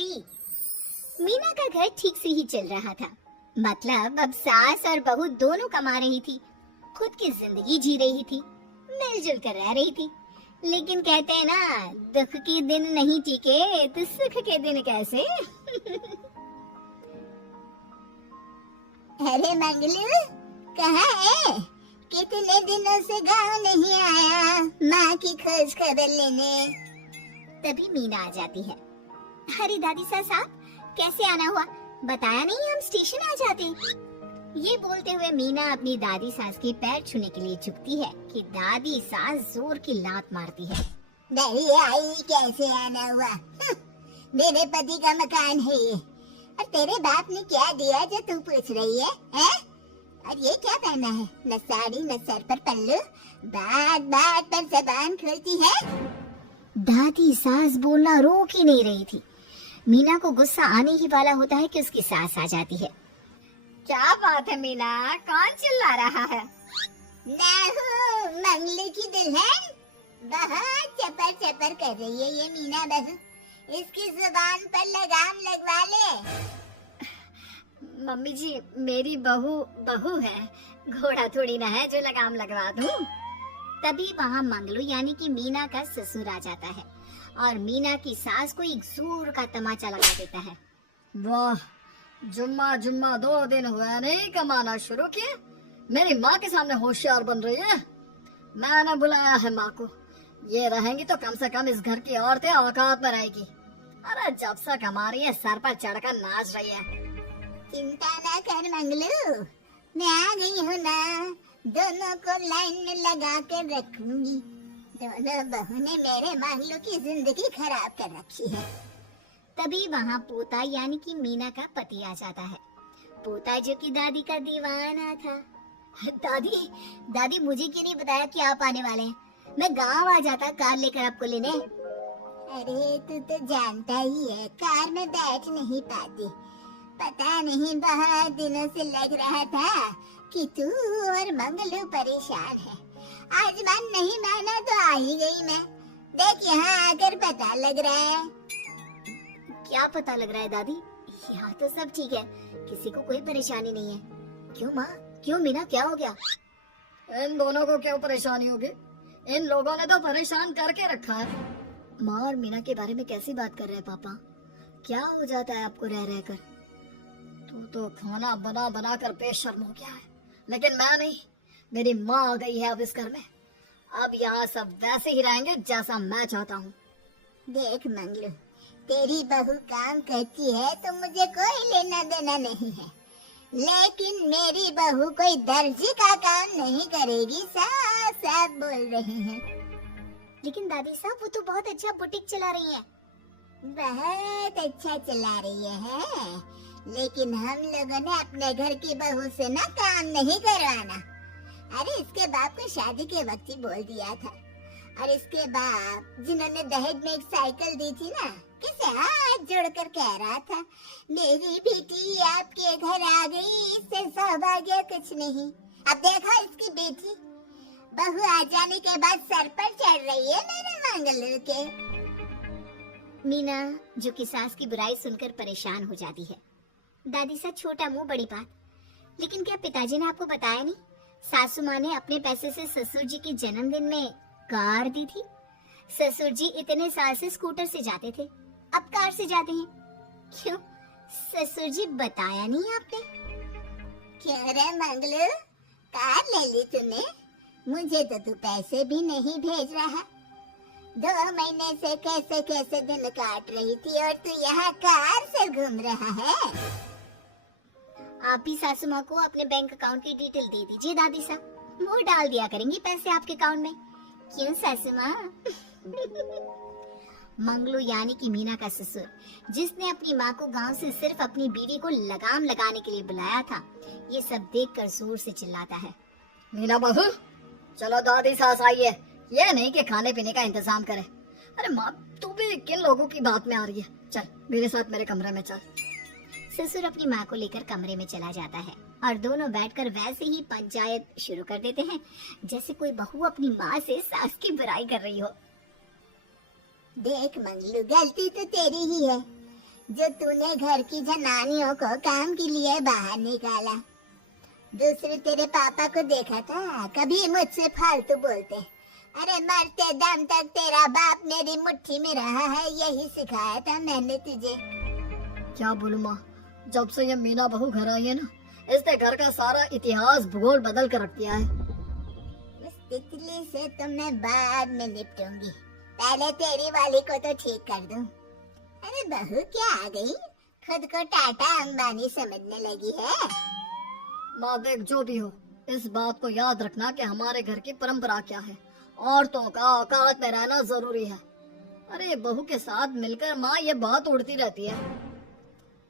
3। मीना का घर ठीक से ही चल रहा था। मतलब अब सास और बहू दोनों कमा रही थी, खुद की जिंदगी जी रही थी, मिलजुल कर रह रही थी। लेकिन कहते हैं ना, दुख के दिन नहीं टीके तो सुख के दिन कैसे। अरे मंगलू, कहाँ है? कितने दिनों से गांव नहीं आया माँ की खोज खबर लेने। तभी मीना आ जाती है। अरे दादी साहब, कैसे आना हुआ? बताया नहीं, हम स्टेशन आ जाते। ये बोलते हुए मीना अपनी दादी सास के पैर छूने के लिए झुकती है कि दादी सास जोर की लात मारती है। नहीं आई, कैसे आना हुआ? मेरे पति का मकान है ये, और तेरे बाप ने क्या दिया जो तू पूछ रही है, हैं? और ये क्या पहना है? न साड़ी न सर पर पल्लू, बात बात पर जबान खोलती है। दादी सास बोलना रोक ही नहीं रही थी। मीना को गुस्सा आने ही वाला होता है कि उसकी सास आ जाती है। क्या बात है मीना, कौन चिल्ला रहा है? मंगलू की दुल्हन बहुत चपर चपर कर रही है ये मीना बहू, इसकी जुबान पर लगाम लगवा ले। मम्मी जी, मेरी बहू है, घोड़ा थोड़ी ना है जो लगाम लगवा दूं। तभी वहाँ मंगलू यानी कि मीना का ससुर आ जाता है और मीना की सास को एक जोर का तमाचा लगा देता है। वाह, जुम्मा 2 दिन हुआ नहीं कमाना शुरू किया, मेरी माँ के सामने होशियार बन रही है। मैंने बुलाया है माँ को, ये रहेंगी तो कम से कम इस घर की औरतें औकात में रहेगी। अरे जब से कमा रही है सर पर चढ़कर नाच रही है। चिंता ना कर मंगलू, मैं आ गई हूँ ना, दोनों को लाइन में लगा कर रखूंगी। दोनों बहू ने मेरे मंगलू की जिंदगी खराब कर रखी है। तभी वहाँ पोता यानी कि मीना का पति आ जाता है। पोता जो कि दादी का दीवाना था। दादी मुझे क्यों नहीं बताया कि आप आने वाले हैं? मैं गांव आ जाता कार लेकर आपको लेने। अरे तू तो जानता ही है, कार में बैठ नहीं पाती। पता नहीं बहुत दिनों से लग रहा था कि तू और मंगलू परेशान है। आज मन नहीं माना तो आ ही गई मैं। देख यहाँ आकर पता लग रहा है। क्या पता लग रहा है दादी? यहाँ तो सब ठीक है, किसी को कोई परेशानी नहीं है। क्यों माँ, क्यों मीना, क्या हो गया? इन दोनों को क्यों परेशानी होगी? इन लोगों ने तो परेशान करके रखा है। माँ और मीना के बारे में कैसी बात कर रहे हैं पापा? क्या हो जाता है आपको रह रहकर? तू तो खाना बना बना कर बेशर्म हो गया है, लेकिन मैं नहीं। मेरी माँ आ गई है अब इस घर में। अब यहाँ सब वैसे ही रहेंगे जैसा मैं चाहता हूँ। देख मंगलू, तेरी बहू काम करती है तो मुझे कोई लेना देना नहीं है, लेकिन मेरी बहू कोई दर्जी का काम नहीं करेगी, साफ साफ बोल रही हैं। लेकिन दादी साहब, वो तो बहुत अच्छा बुटीक चला रही है। बहुत अच्छा चला रही है, लेकिन हम लोगों ने अपने घर की बहू से ना काम नहीं करवाना। अरे इसके बाप को शादी के वक्त ही बोल दिया था। और इसके बाप जिन्होंने दहेज में एक साइकिल दी थी ना, किसे हाथ जोड़कर कह रहा था, मेरी बेटी आपके घर आ गई, इससे सौभाग्य कुछ नहीं। अब देखो इसकी बेटी बहू आ जाने के बाद सर पर चढ़ रही है मेरे मंगलू के। मीना जो कि सास की बुराई सुनकर परेशान हो जाती है। दादी सा छोटा मुंह बड़ी बात। लेकिन क्या पिताजी ने आपको बताया नहीं? सासू माँ ने अपने पैसे से ससुर जी के जन्मदिन में कार दी थी। ससुर जी इतने साल से स्कूटर से जाते थे, अब कार से जाते हैं। क्यों ससुर जी, बताया नहीं आपने? क्यों रे मंगलू, कार ले ली तूने? मुझे तो तू पैसे भी नहीं भेज रहा। 2 महीने से कैसे कैसे दिन काट रही थी और तू यहाँ कार से घूम रहा है। आप भी सासू माँ को अपने बैंक अकाउंट की डिटेल दे दीजिए दादी साहब, वो डाल दिया करेंगी पैसे आपके अकाउंट में। क्यों सासू माँ? मंगलू यानी कि मीना का ससुर, जिसने अपनी माँ को गांव से सिर्फ अपनी बीवी को लगाम लगाने के लिए बुलाया था, ये सब देखकर जोर से चिल्लाता है। मीना बहू, चलो दादी सास आई है, ये नहीं कि खाने पीने का इंतजाम करे। अरे माँ, तू भी किन लोगों की बात में आ रही है? चल मेरे साथ मेरे कमरे में चल। ससुर अपनी माँ को लेकर कमरे में चला जाता है और दोनों बैठकर वैसे ही पंचायत शुरू कर देते हैं जैसे कोई बहू अपनी माँ से सास की बुराई कर रही हो। देख मंगलू, गलती तो तेरी ही है। जो तूने घर की जनानियों को काम के लिए बाहर निकाला। दूसरे तेरे पापा को देखा था, कभी मुझसे फालतू बोलते। अरे मरते दम तक तेरा बाप मेरी मुट्ठी में रहा है, यही सिखाया था मैंने तुझे। क्या बोलूं माँ, जब से ये मीना बहू घर आई है ना, इसने घर का सारा इतिहास भूगोल बदल कर रख दिया है। उस तितली से तो मैं बाद में निपटूंगी, पहले तेरी वाली को तो ठीक कर दूं। अरे बहू क्या आ गई, खुद को टाटा अंबानी समझने लगी है। माँ देख, जो भी हो, इस बात को याद रखना कि हमारे घर की परंपरा क्या है। औरतों का औकात में रहना जरूरी है। अरे बहू के साथ मिलकर माँ ये बात उड़ती रहती है।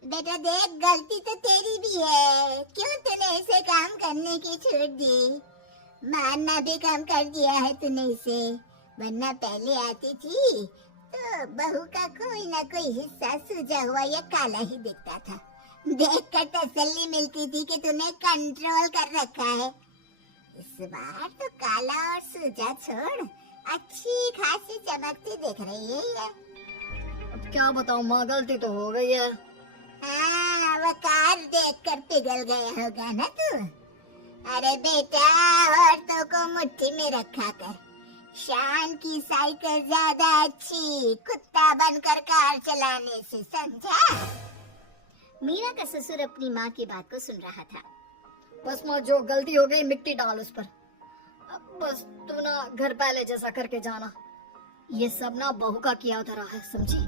बेटा देख, गलती तो तेरी भी है, क्यों तूने इसे काम करने की छूट दी। मारना भी कम कर दिया है तूने इसे, वरना पहले आती थी तो बहू का कोई ना कोई हिस्सा सूजा हुआ या काला ही दिखता था। देखकर तसल्ली मिलती थी कि तूने कंट्रोल कर रखा है। इस बार तो काला और सूजा छोड़, अच्छी खासी चमकती दिख रही है ये। अब क्या बताऊँ माँ, गलती तो हो गई है। हाँ, वकार देखकर पिघल गया होगा ना तू। अरे बेटा, औरतों को मुट्ठी में रखा कर, शान की साइकिल ज्यादा अच्छी कुत्ता बनकर कार चलाने से, समझा। मीना का ससुर अपनी माँ की बात को सुन रहा था। बस माँ, जो गलती हो गई मिट्टी डाल उस पर। अब बस तू ना घर पहले जैसा करके जाना। ये सब ना बहू का किया धरा है, समझी।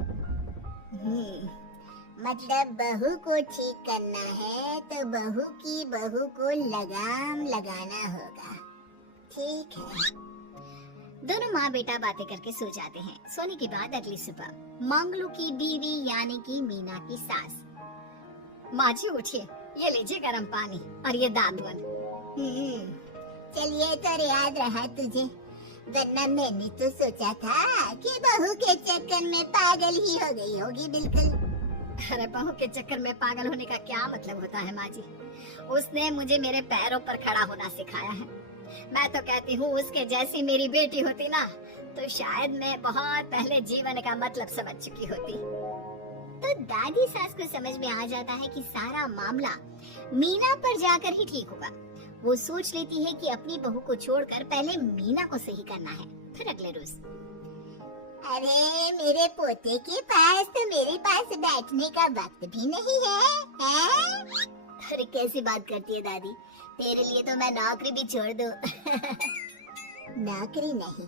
मतलब बहू को ठीक करना है तो बहू को लगाम लगाना होगा, ठीक है। दोनों माँ बेटा बातें करके सो जाते हैं। सोने के बाद अगली सुबह मंगलू की बीवी यानी कि मीना की सास, माँ जी उठिए, ये लीजिए गर्म पानी और ये दादुअन। चलिए, तो याद रहा तुझे, वरना मैंने तो सोचा था कि बहू के चक्कर में पागल ही हो गई होगी बिल्कुल। अरे बहू के चक्कर में पागल होने का क्या मतलब होता है माँ जी? उसने मुझे मेरे पैरों पर खड़ा होना सिखाया है। मैं तो कहती हूँ उसके जैसी मेरी बेटी होती ना, तो शायद मैं बहुत पहले जीवन का मतलब समझ चुकी होती। तो दादी सास को समझ में आ जाता है कि सारा मामला मीना पर जाकर ही ठीक होगा। वो सोच लेती है कि अपनी बहू को छोड़कर पहले मीना को सही करना है। फिर अगले रोज, अरे मेरे पोते के पास तो मेरे पास बैठने का वक्त भी नहीं है? अरे कैसी बात करती है दादी, तेरे लिए तो मैं नौकरी भी छोड़ दूं। नौकरी नहीं,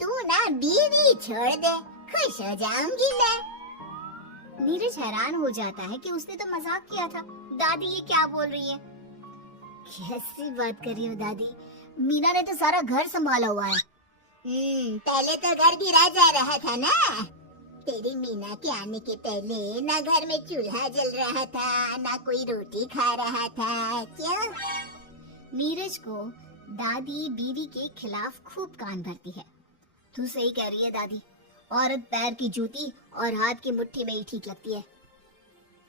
तू ना बीवी छोड़ दे, खुश हो जाऊंगी मैं। नीरज हैरान हो जाता है कि उसने तो मजाक किया था। दादी ये क्या बोल रही है? कैसी बात कर रही हो दादी, मीना ने तो सारा घर संभाला हुआ है। पहले तो घर गिरा जा रहा था ना, तेरी मीना के आने के पहले ना घर में चूल्हा जल रहा था, ना कोई रोटी खा रहा था। क्यों? नीरज को दादी बीवी के खिलाफ खूब कान भरती है। तू सही कह रही है दादी, औरत पैर की जूती और हाथ की मुट्ठी में ही ठीक लगती है।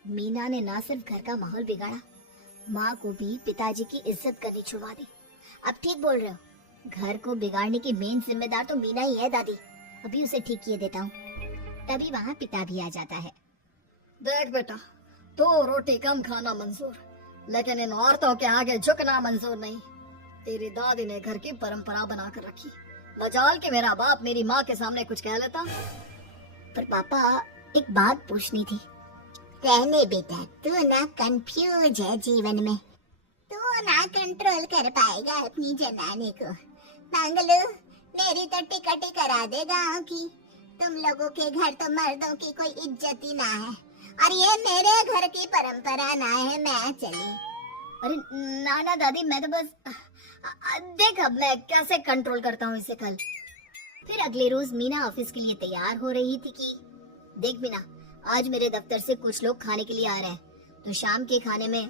मीना ने ना सिर्फ घर का माहौल बिगाड़ा, माँ को भी पिताजी की इज्जत करनी छुड़वा दी। अब ठीक बोल रहे हो, घर को बिगाड़ने की मेन जिम्मेदार तो मीना ही है दादी। अभी उसे ठीक किए देता हूँ। तभी वहाँ पिता भी आ जाता है। देख बेटा, तो रोटी कम खाना मंजूर, लेकिन इन औरतों के आगे झुकना मंजूर नहीं। तेरी दादी ने घर की परंपरा बना कर रखी, मजाल कि मेरा बाप मेरी माँ के सामने कुछ कह लेता। पर पापा, एक बात पूछनी थी। रहने बेटा, तू ना कंफ्यूज है जीवन में, तू ना कंट्रोल कर पाएगा अपनी जनाने को। मंगलू, मेरी तो टिकट ही करा दे गाँव की। तुम लोगों के घर तो मर्दों की कोई इज्जत ही ना है, और ये मेरे घर की परंपरा ना है, मैं चली। अरे ना ना दादी, मैं तो बस देख अब मैं कैसे कंट्रोल करता हूँ इसे कल। फिर अगले रोज मीना ऑफिस के लिए तैयार हो रही थी कि देख मीना, आज मेरे दफ्तर से कुछ लोग खाने के लिए आ रहे हैं, तो शाम के खाने में।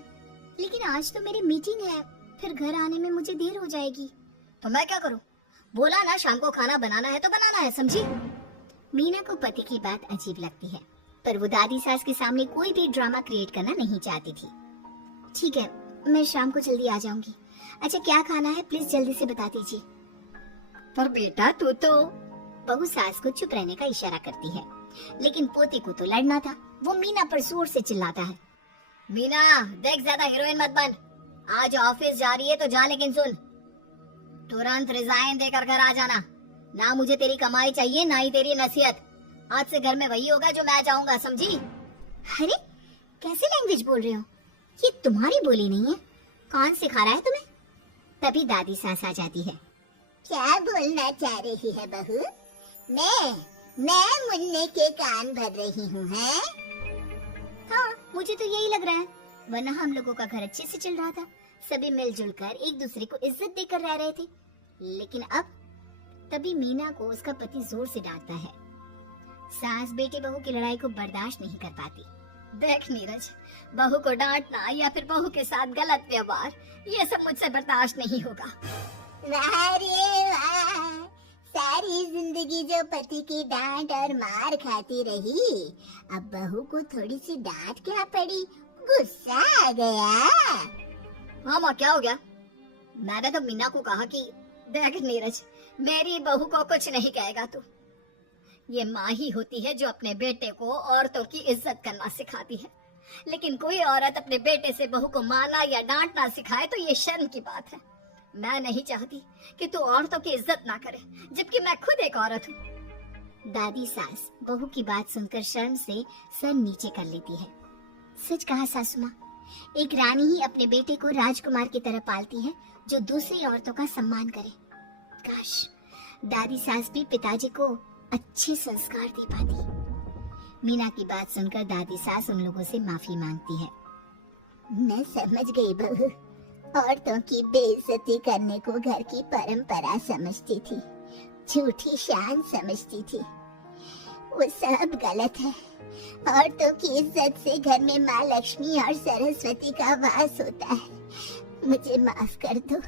लेकिन आज तो मेरी मीटिंग है, फिर घर आने में मुझे देर हो जाएगी। तो मैं क्या करूँ? बोला ना शाम को खाना बनाना है तो बनाना है, समझी। मीना को पति की बात अजीब लगती है, पर वो दादी सास के सामने कोई भी ड्रामा क्रिएट करना नहीं चाहती थी। ठीक है, मैं शाम को जल्दी आ जाऊंगी। अच्छा क्या खाना है प्लीज जल्दी से बता दीजिए। पर बेटा तू तो, बहू सास को चुप रहने का इशारा करती है, लेकिन पोती को तो लड़ना था। वो मीना पर जोर से चिल्लाता है। मीना देख, ज्यादा हीरोइन मत बन। आज ऑफिस जा रही है तो जा, लेकिन सुन, तुरंत रिजाइन देकर घर आ जाना। ना मुझे तेरी कमाई चाहिए, ना ही तेरी नसीहत। आज से घर में वही होगा जो मैं चाहूंगा, समझी? अरे कैसे लैंग्वेज बोल रहे हो? ये तुम्हारी बोली नहीं है। कौन सिखा रहा है तुम्हें? तभी दादी सास आ जाती है। क्या बोलना चाह रही है बहू? मैं मुन्ने के कान भर रही हूँ, हैं? हाँ, मुझे तो यही लग रहा है, वरना हम लोगों का घर अच्छे से चल रहा था। सभी मिलजुल कर एक दूसरे को इज्जत देकर रह रहे थे। लेकिन अब तभी मीना को उसका पति जोर से डांटता है। सास बेटे बहू की लड़ाई को बर्दाश्त नहीं कर पाती। देख नीरज, बहू को डांटना या फिर बहू के साथ गलत व्यवहार, ये सब मुझसे बर्दाश्त नहीं होगा। वाह रे वाह, सारी जिंदगी जो पति की डांट और मार खाती रही, अब बहू को थोड़ी सी डांट क्या पड़ी, गुस्सा आ गया। हाँ माँ, क्या हो गया? मैंने तो मीना को कहा कि देख नीरज, मेरी बहू को कुछ नहीं कहेगा तू। ये माँ ही होती है जो अपने बेटे को औरतों की इज्जत करना सिखाती है। लेकिन कोई औरत अपने बेटे से बहू को मारना या डांटना सिखाए तो ये शर्म की बात है। मैं नहीं चाहती कि तू औरतों की इज्जत ना करे, जबकि मैं खुद एक औरत हूँ। दादी सास बहू की बात सुनकर शर्म से सर नीचे कर लेती है। सच कहा सासू माँ, एक रानी ही अपने बेटे को राजकुमार की तरह पालती है, जो दूसरी औरतों का सम्मान करे। काश दादी सास भी पिताजी को अच्छे संस्कार दे पाती। मीना की बात सुनकर दादी सास उन लोगों से माफी मांगती है। मैं समझ गई बहू, औरतों की बेइज्जती करने को घर की परंपरा समझती थी, झूठी शान समझती थी। वो सब गलत है। औरतों की इज्जत से घर में माँ लक्ष्मी और सरस्वती का वास होता है। मुझे माफ कर दो।